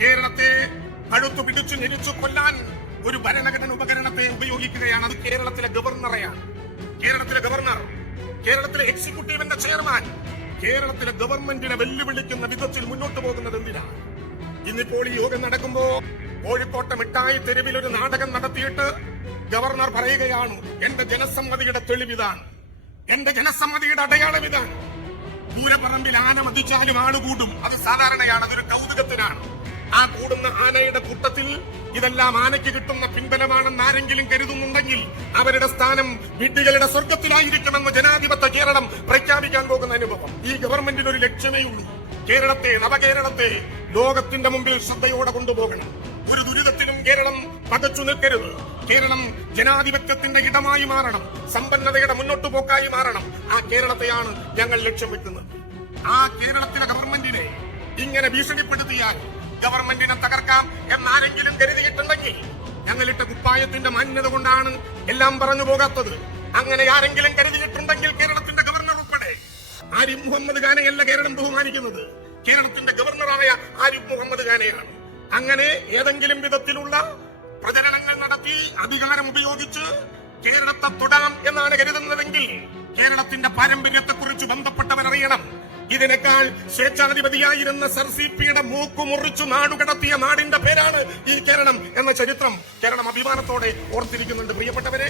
കേരളത്തെ കഴുത്തു പിടിച്ചു ഞെരിച്ചു കൊല്ലാൻ ഒരു ഭരണഘടന ഉപകരണത്തെ ഉപയോഗിക്കുകയാണ്. അത് കേരളത്തിലെ ഗവർണറെയാണ്. കേരളത്തിലെ ഗവർണർ, കേരളത്തിലെ എക്സിക്യൂട്ടീവിന്റെ ചെയർമാൻ കേരളത്തിലെ ഗവൺമെന്റിനെ വെല്ലുവിളിക്കുന്ന വിധത്തിൽ മുന്നോട്ട് പോകുന്നത് എന്തിനാണ്? ഇന്നിപ്പോൾ ഈ യോഗം നടക്കുമ്പോ കോഴിക്കോട്ടെ മിഠായി തെരുവിൽ ഒരു നാടകം നടത്തിയിട്ട് ഗവർണർ പറയുകയാണ്, എന്റെ ജനസമ്മതിയുടെ തെളിവിതാണ്, എന്റെ ജനസമ്മതിയുടെ അടയാളം ഇതാണ്. പൂരപ്പറമ്പിൽ ആന മതിച്ചാലും ആള് കൂടും, അത് സാധാരണയാണ്, അതൊരു കൗതുകത്തിനാണ്. ആ കൂടുന്ന ആനയുടെ കൂട്ടത്തിൽ ഇതെല്ലാം ആനയ്ക്ക് കിട്ടുന്ന പിൻബലമാണെന്ന് ആരെങ്കിലും കരുതുന്നുണ്ടെങ്കിൽ അവരുടെ സ്ഥാനം വിഡ്ഢികളുടെ സ്വർഗത്തിലായിരിക്കുമെന്ന് ജനാധിപത്യ കേരളം പ്രഖ്യാപിക്കാൻ പോകുന്ന അനുഭവം. ഈ ഗവൺമെന്റിന് ഒരു ലക്ഷ്യമേ ഉള്ളൂ, കേരളത്തെ, നവകേരളത്തെ ലോകത്തിന്റെ മുമ്പിൽ ശ്രദ്ധയോടെ കൊണ്ടുപോകണം. ഒരു ദുരിതത്തിലും കേരളം പകച്ചു നിൽക്കരുത്. കേരളം ജനാധിപത്യത്തിന്റെ ഇടമായി മാറണം, സമ്പന്നതയുടെ മുന്നോട്ടു പോക്കായി മാറണം. ആ കേരളത്തെയാണ് ഞങ്ങൾ ലക്ഷ്യം വെക്കുന്നത്. ആ കേരളത്തിലെ ഗവൺമെന്റിനെ ഇങ്ങനെ ഭീഷണിപ്പെടുത്തിയാൽ ഗവൺമെന്റിനെ തകർക്കാം എന്നാരെങ്കിലും കരുതിയിട്ടുണ്ടെങ്കിൽ ഞങ്ങളിട്ട കുപ്പായത്തിന്റെ മാന്യത കൊണ്ടാണ് എല്ലാം പറഞ്ഞു പോകാത്തത്. അങ്ങനെ ആരെങ്കിലും കരുതിയിട്ടുണ്ടെങ്കിൽ കേരളത്തിന്റെ ഗവർണർ ഉൾപ്പെടെ ആരിഫ് മുഹമ്മദ് ഖാനെയല്ല കേരളം ബഹുമാനിക്കുന്നത്, കേരളത്തിന്റെ ഗവർണറായ ആരിഫ് മുഹമ്മദ് ഖാനെയാണ്. അങ്ങനെ ഏതെങ്കിലും വിധത്തിലുള്ള പ്രചരണങ്ങൾ നടത്തി അധികാരം ഉപയോഗിച്ച് കേരളത്തെ തൊടാം എന്നാണ് കരുതുന്നതെങ്കിൽ കേരളത്തിന്റെ പാരമ്പര്യത്തെക്കുറിച്ച് ബന്ധപ്പെട്ടവരറിയണം. ഇതിനേക്കാൾ സ്വേച്ഛാധിപതിയായിരുന്ന സർ CP-യുടെ മൂക്കു മുറിച്ചു നാടുകടത്തിയ നാടിന്റെ പേരാണ് ഈ കേരളം എന്ന ചരിത്രം കേരളം അഭിമാനത്തോടെ ഓർത്തിരിക്കുന്നുണ്ട്. പ്രിയപ്പെട്ടവരെ,